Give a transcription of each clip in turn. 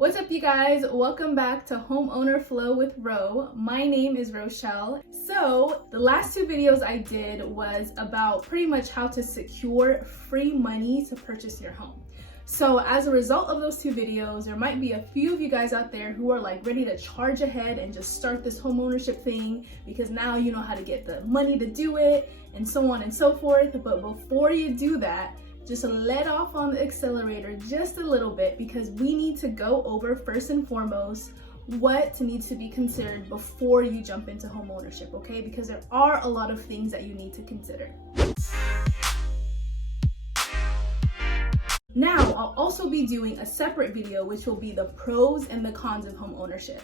What's up, you guys? Welcome back to Homeowner Flow with Ro. My name is Rochelle. So the last two videos I did was about pretty much how to secure free money to purchase your home. So as a result of those two videos, there might be a few of you guys out there who are like ready to charge ahead and just start this homeownership thing because now you know how to get the money to do it and so on and so forth. But before you do that, just let off on the accelerator just a little bit because we need to go over first and foremost what needs to be considered before you jump into homeownership, okay? Because there are a lot of things that you need to consider. Now, I'll also be doing a separate video which will be the pros and the cons of homeownership.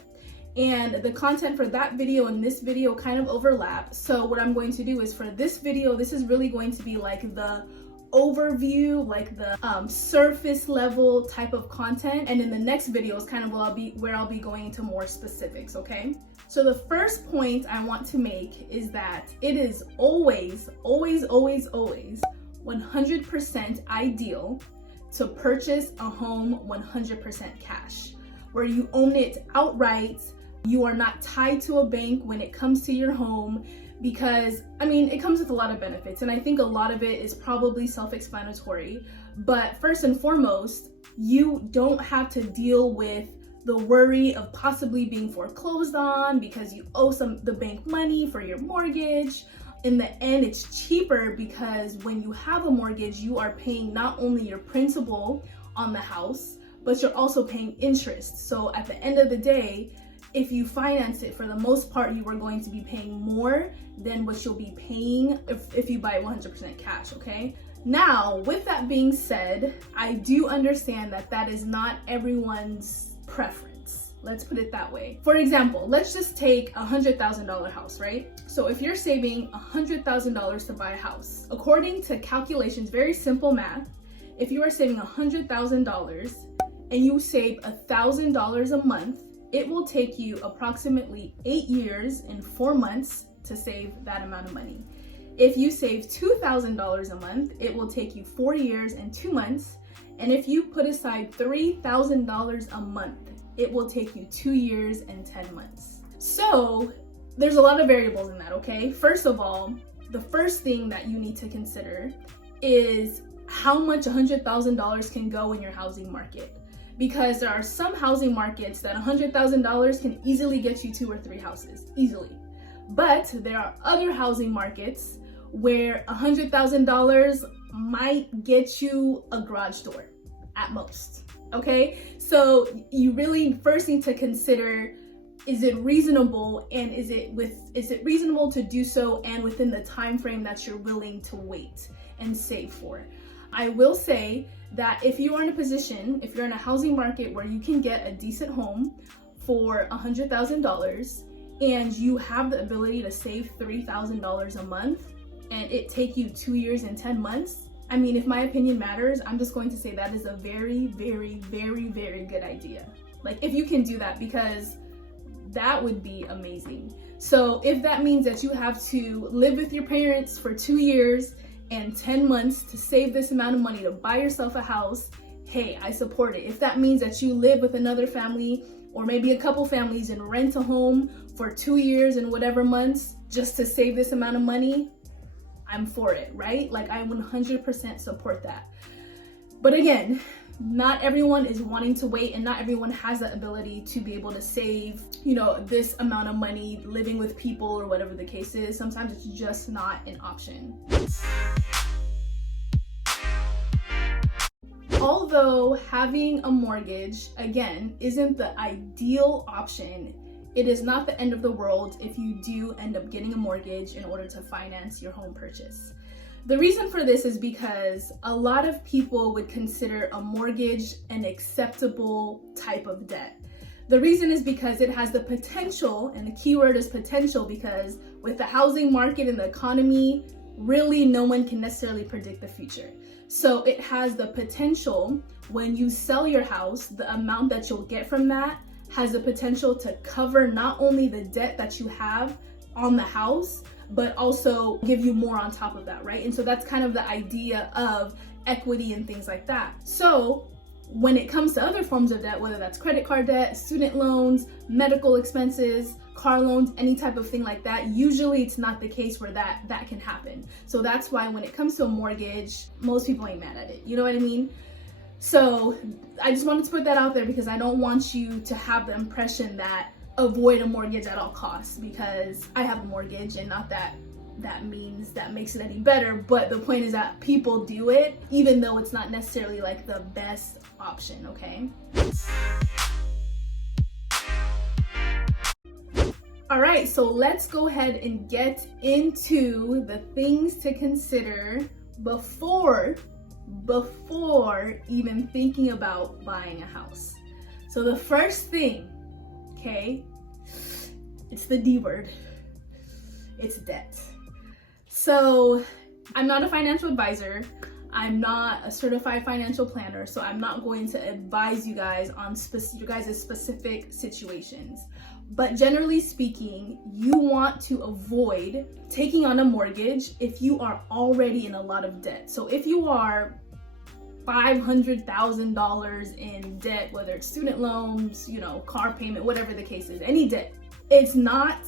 And the content for that video and this video kind of overlap. So what I'm going to do is for this video, this is really going to be like the overview, like the surface level type of content, and in the next video is kind of where I'll be going into more specifics, okay? So the first point I want to make is that it is always 100% ideal to purchase a home 100% cash, where you own it outright. You are not tied to a bank when it comes to your home, because I mean, it comes with a lot of benefits, and I think a lot of it is probably self-explanatory. But first and foremost, you don't have to deal with the worry of possibly being foreclosed on because you owe the bank money for your mortgage. In the end, it's cheaper because when you have a mortgage, you are paying not only your principal on the house, but you're also paying interest. So at the end of the day, if you finance it, for the most part, you are going to be paying more than what you'll be paying if you buy 100% cash, okay? Now, with that being said, I do understand that that is not everyone's preference. Let's put it that way. For example, let's just take a $100,000 house, right? So if you're saving $100,000 to buy a house, according to calculations, very simple math, if you are saving $100,000 and you save $1,000 a month, it will take you approximately 8 years and 4 months to save that amount of money. If you save $2,000 a month, it will take you 4 years and 2 months. And if you put aside $3,000 a month, it will take you 2 years and 10 months. So there's a lot of variables in that, okay? First of all, the first thing that you need to consider is how much $100,000 can go in your housing market. Because there are some housing markets that $100,000 can easily get you 2 or 3 houses, easily. But there are other housing markets where $100,000 might get you a garage door at most, okay? So you really first need to consider, is it reasonable, and is it reasonable to do so and within the time frame that you're willing to wait and save for. I will say that if you are in a position, if you're in a housing market where you can get a decent home for $100,000 and you have the ability to save $3,000 a month and it take you 2 years and 10 months, I mean, if my opinion matters, I'm just going to say that is a very, very, very, very good idea. Like, if you can do that, because that would be amazing. So if that means that you have to live with your parents for 2 years and 10 months to save this amount of money to buy yourself a house, hey, I support it. If that means that you live with another family or maybe a couple families and rent a home for 2 years and whatever months just to save this amount of money, I'm for it, right? Like, I 100% support that. But again, not everyone is wanting to wait, and not everyone has the ability to be able to save, this amount of money living with people or whatever the case is. Sometimes it's just not an option. Although having a mortgage, again, isn't the ideal option, it is not the end of the world if you do end up getting a mortgage in order to finance your home purchase. The reason for this is because a lot of people would consider a mortgage an acceptable type of debt. The reason is because it has the potential, and the key word is potential, because with the housing market and the economy, really no one can necessarily predict the future. So it has the potential, when you sell your house, the amount that you'll get from that has the potential to cover not only the debt that you have on the house, but also give you more on top of that, right? And so that's kind of the idea of equity and things like that. So when it comes to other forms of debt, whether that's credit card debt, student loans, medical expenses, car loans, any type of thing like that, usually it's not the case where that can happen. So that's why when it comes to a mortgage, most people ain't mad at it. You know what I mean? So I just wanted to put that out there because I don't want you to have the impression that avoid a mortgage at all costs, because I have a mortgage, and not that means that makes it any better, but the point is that people do it even though it's not necessarily like the best option, okay? All right, so let's go ahead and get into the things to consider before even thinking about buying a house. So the first thing, okay, it's the D word. It's debt. So I'm not a financial advisor. I'm not a certified financial planner, so I'm not going to advise you guys on your guys' specific situations. But generally speaking, you want to avoid taking on a mortgage if you are already in a lot of debt. So if you are $500,000 in debt, whether it's student loans, car payment, whatever the case is, any debt, it's not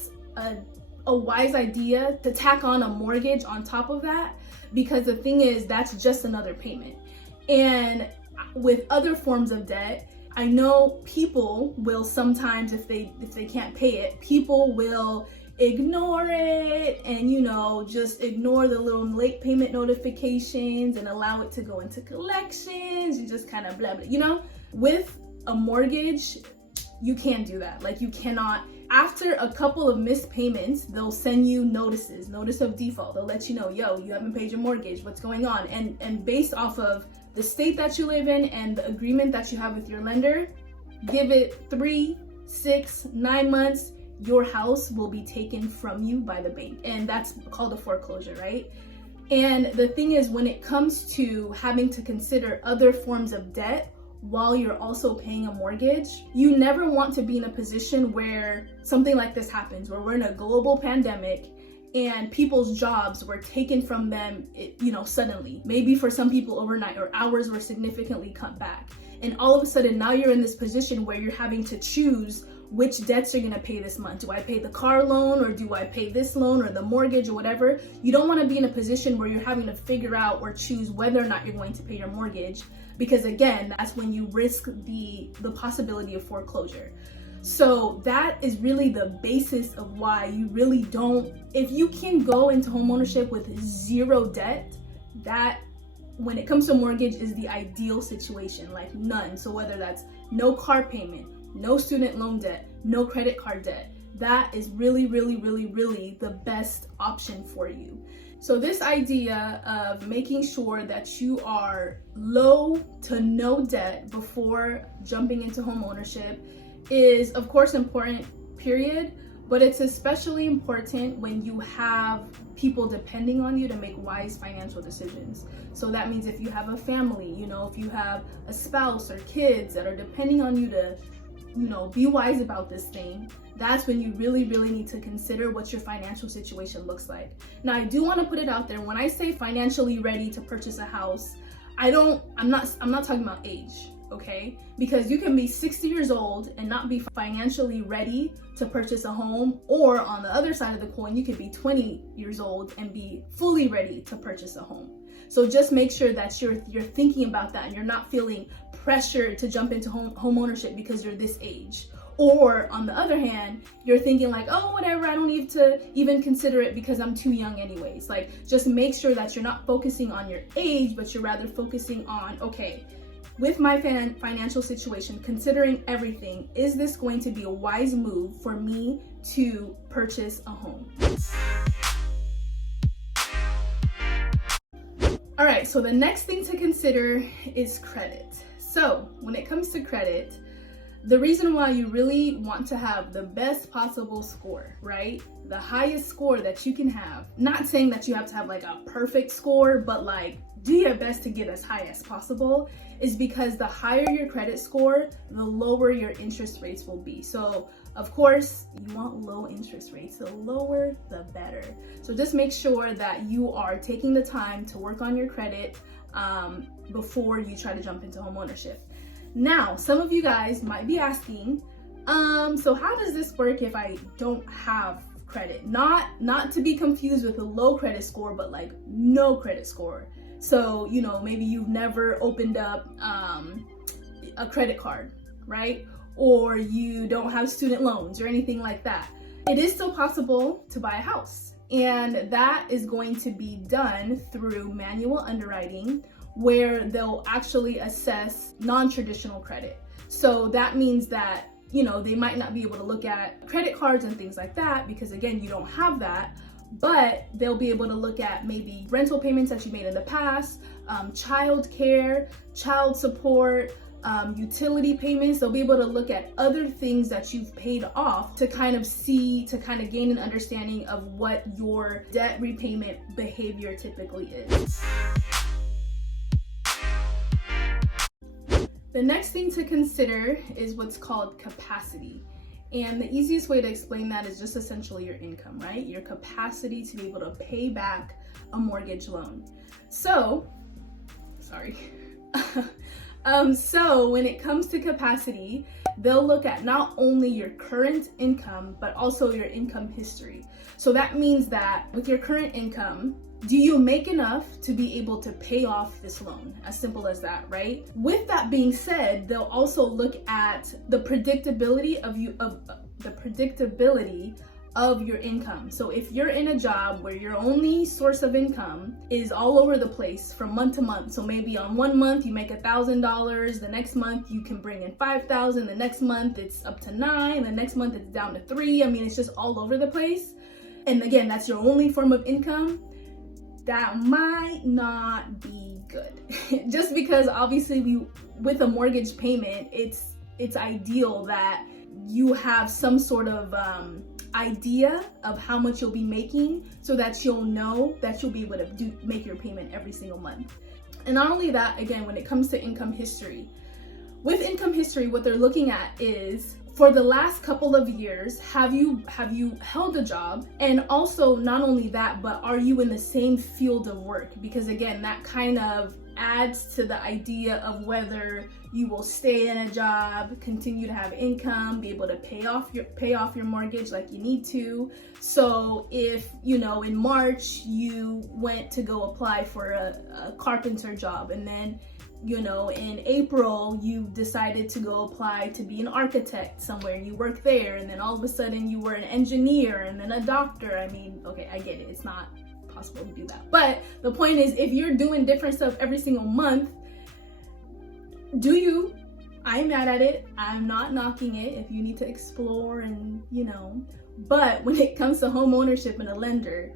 a wise idea to tack on a mortgage on top of that, because the thing is, that's just another payment. And with other forms of debt, I know people will sometimes, if they can't pay it, people will ignore it and just ignore the little late payment notifications and allow it to go into collections and just kind of blah blah. With a mortgage, you can't do that. Like, you cannot. After a couple of missed payments, they'll send you notice of default. They'll let you know, yo, you haven't paid your mortgage, what's going on? And based off of the state that you live in and the agreement that you have with your lender, give it 3, 6, 9 months, your house will be taken from you by the bank. And that's called a foreclosure, right? And the thing is, when it comes to having to consider other forms of debt while you're also paying a mortgage, you never want to be in a position where something like this happens, where we're in a global pandemic and people's jobs were taken from them, suddenly. Maybe for some people overnight, or hours were significantly cut back. And all of a sudden now you're in this position where you're having to choose which debts you're gonna pay this month. Do I pay the car loan, or do I pay this loan or the mortgage or whatever? You don't wanna be in a position where you're having to figure out or choose whether or not you're going to pay your mortgage, because again, that's when you risk the possibility of foreclosure. So that is really the basis of why you really don't, if you can go into homeownership with zero debt, that when it comes to mortgage is the ideal situation, like none. So whether that's no car payment, no student loan debt, no credit card debt, that is really, really, really, really the best option for you. So this idea of making sure that you are low to no debt before jumping into homeownership is of course important, period, but it's especially important when you have people depending on you to make wise financial decisions. So that means if you have a family, if you have a spouse or kids that are depending on you to be wise about this thing, that's when you really, really need to consider what your financial situation looks like. Now, I do want to put it out there. When I say financially ready to purchase a house, I'm not talking about age, okay? Because you can be 60 years old and not be financially ready to purchase a home, or on the other side of the coin, you could be 20 years old and be fully ready to purchase a home. So just make sure that you're thinking about that and you're not feeling pressured to jump into home ownership because you're this age. Or on the other hand, you're thinking like, oh, whatever, I don't need to even consider it because I'm too young anyways. Like, just make sure that you're not focusing on your age, but you're rather focusing on, okay, with my financial situation, considering everything, is this going to be a wise move for me to purchase a home? All right, so the next thing to consider is credit. So when it comes to credit, the reason why you really want to have the best possible score, right? The highest score that you can have. Not saying that you have to have like a perfect score, but like do your best to get as high as possible, is because the higher your credit score, the lower your interest rates will be. So of course, you want low interest rates. The lower, the better. So just make sure that you are taking the time to work on your credit before you try to jump into homeownership. Now, some of you guys might be asking, so how does this work if I don't have credit? Not to be confused with a low credit score, but like no credit score. So, you know, maybe you've never opened up a credit card, right? Or you don't have student loans or anything like that. It is still possible to buy a house, and that is going to be done through manual underwriting, where they'll actually assess non-traditional credit. So that means that, you know, they might not be able to look at credit cards and things like that because, again, you don't have that, but they'll be able to look at maybe rental payments that you made in the past, child care, child support, utility payments. They'll be able to look at other things that you've paid off to kind of gain an understanding of what your debt repayment behavior typically is. The next thing to consider is what's called capacity. And the easiest way to explain that is just essentially your income, right? Your capacity to be able to pay back a mortgage loan. So when it comes to capacity, they'll look at not only your current income, but also your income history. So that means that with your current income, do you make enough to be able to pay off this loan? As simple as that, right? With that being said, they'll also look at the predictability of your income. So if you're in a job where your only source of income is all over the place from month to month, so maybe on one month you make $1,000, the next month you can bring in $5,000, the next month it's up to $9,000, the next month it's down to $3,000. I mean, it's just all over the place. And again, that's your only form of income. That might not be good. Just because obviously with a mortgage payment, it's ideal that you have some sort of idea of how much you'll be making so that you'll know that you'll be able to make your payment every single month. And not only that, again, when it comes to income history, with income history, what they're looking at is, for the last couple of years, have you held a job? And also, not only that, but are you in the same field of work? Because again, that kind of adds to the idea of whether you will stay in a job, continue to have income, be able to pay off your mortgage like you need to. So if, you know, in March you went to go apply for a carpenter job, and then, you know, in April you decided to go apply to be an architect somewhere, you work there, and then all of a sudden you were an engineer and then a doctor. I mean, okay, I get it, it's not possible to do that, but the point is, if you're doing different stuff every single month, I'm mad at it, I'm not knocking it if you need to explore, and you know, but when it comes to home ownership and a lender,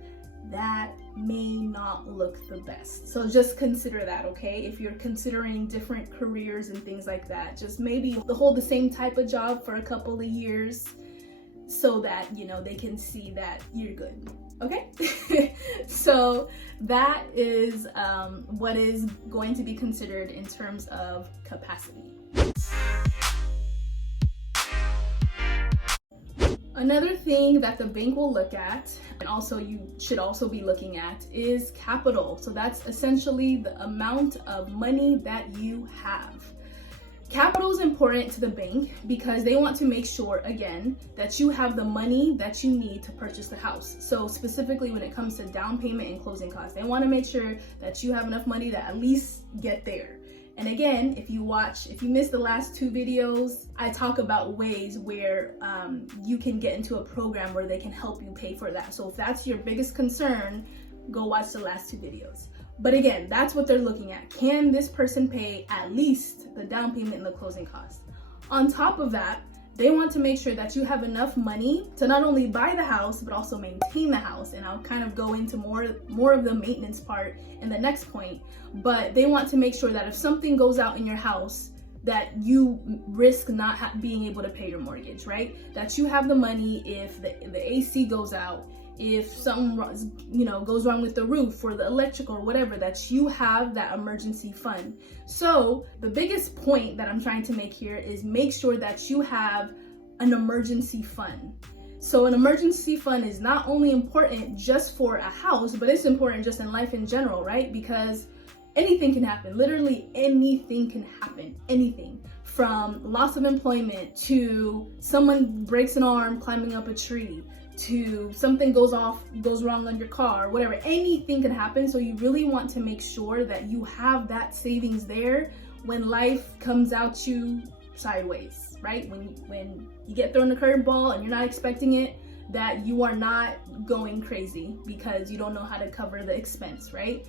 that may not look the best. So just consider that, okay? If you're considering different careers and things like that, just maybe hold the same type of job for a couple of years so that, you know, they can see that you're good, okay? So that is what is going to be considered in terms of capacity. Another thing that the bank will look at, and also you should also be looking at, is capital. So that's essentially the amount of money that you have. Capital is important to the bank because they want to make sure, again, that you have the money that you need to purchase the house. So specifically when it comes to down payment and closing costs, they want to make sure that you have enough money to at least get there. And again, if you missed the last 2 videos, I talk about ways where you can get into a program where they can help you pay for that. So if that's your biggest concern, go watch the last 2 videos. But again, that's what they're looking at. Can this person pay at least the down payment and the closing costs? On top of that, they want to make sure that you have enough money to not only buy the house, but also maintain the house. And I'll kind of go into more of the maintenance part in the next point. But they want to make sure that if something goes out in your house, that you risk not being able to pay your mortgage, right? That you have the money if the AC goes out, if something, you know, goes wrong with the roof or the electric or whatever, that you have that emergency fund. So the biggest point that I'm trying to make here is make sure that you have an emergency fund. So an emergency fund is not only important just for a house, but it's important just in life in general, right? Because anything can happen. Literally anything can happen. Anything. from loss of employment to someone breaks an arm climbing up a tree to something goes wrong on your car, whatever. Anything can happen. So you really want to make sure that you have that savings there when life comes at you sideways, right? When you get thrown a curveball and you're not expecting it, that you are not going crazy because you don't know how to cover the expense, right?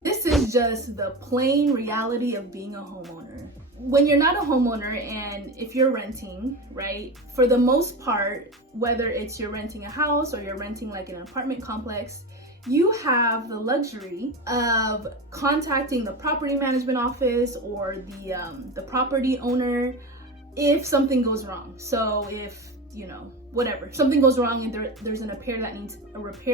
This is just the plain reality of being a homeowner. When you're not a homeowner and if you're renting, right, for the most part, whether it's you're renting a house or you're renting like an apartment complex, you have the luxury of contacting the property management office or the property owner if something goes wrong. So if, whatever, something goes wrong and there's a repair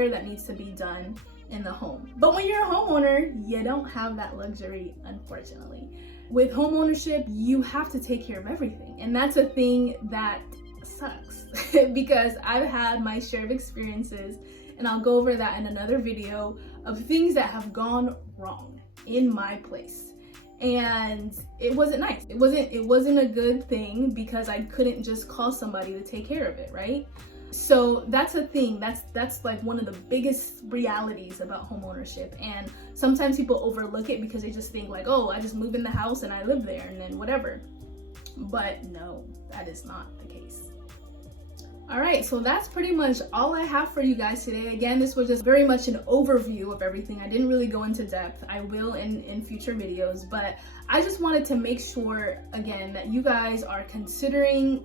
that needs to be done in the home. But when you're a homeowner, you don't have that luxury, unfortunately. With homeownership, you have to take care of everything. And that's a thing that sucks because I've had my share of experiences, and I'll go over that in another video, of things that have gone wrong in my place. And it wasn't nice. It wasn't a good thing because I couldn't just call somebody to take care of it, right? So that's a thing. That's like one of the biggest realities about homeownership. And sometimes people overlook it because they just think like, oh, I just move in the house and I live there and then whatever. But no, that is not the case. All right, so that's pretty much all I have for you guys today. Again, this was just very much an overview of everything. I didn't really go into depth. I will in future videos, but I just wanted to make sure, again, that you guys are considering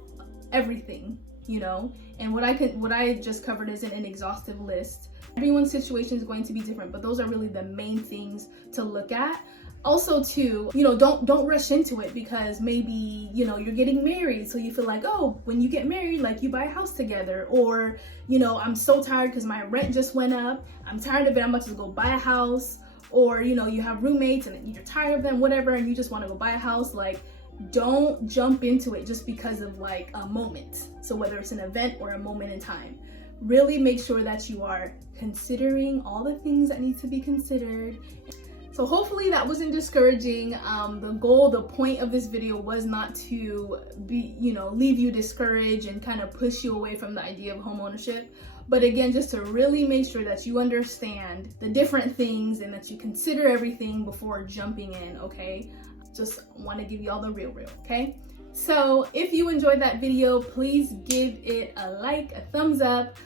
everything, and what I just covered isn't an exhaustive list. Everyone's situation is going to be different, but those are really the main things to look at. Also too, don't rush into it because maybe, you're getting married. So you feel like, oh, when you get married, like you buy a house together, or, I'm so tired because my rent just went up. I'm tired of it. I'm about to go buy a house. Or, you have roommates and you're tired of them, whatever, and you just want to go buy a house. Like, don't jump into it just because of like a moment. So whether it's an event or a moment in time, really make sure that you are considering all the things that need to be considered. So hopefully that wasn't discouraging. The point of this video was not to be, leave you discouraged and kind of push you away from the idea of homeownership. But again, just to really make sure that you understand the different things and that you consider everything before jumping in, okay? Just want to give you all the real, okay? So if you enjoyed that video, please give it a like, a thumbs up.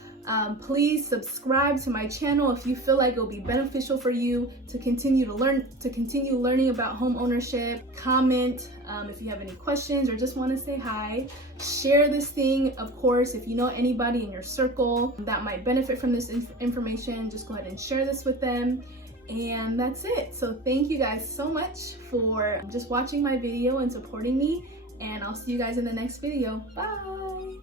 Please subscribe to my channel if you feel like it'll be beneficial for you to continue learning about home ownership. Comment if you have any questions or just want to say hi. Share this thing, of course, if you know anybody in your circle that might benefit from this information, just go ahead and share this with them. And that's it. So thank you guys so much for just watching my video and supporting me, and I'll see you guys in the next video. Bye.